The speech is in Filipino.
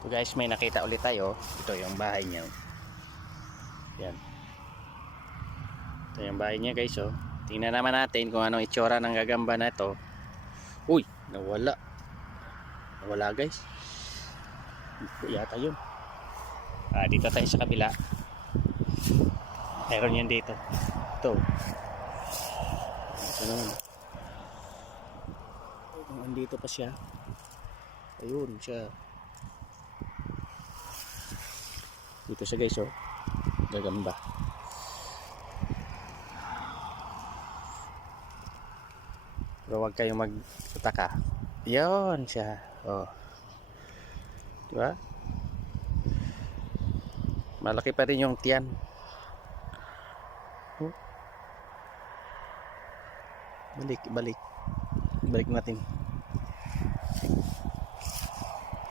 So guys, may nakita ulit tayo. Ito yung bahay niya. Yan. Ito yung bahay niya guys. Oh. Tingnan naman natin kung anong itsura ng gagamba na ito. Uy, nawala. Nawala guys. Ito yata yun. Dito tayo sa kabila. Meron yan dito. Ito. Ito naman. Andito pa siya. Ayun siya. Dito siya guys, oh. Gagamba. Pero huwag kayong magtataka. Yun siya. Oh. Diba? Malaki pa rin yung tiyan. Oh. Balik natin.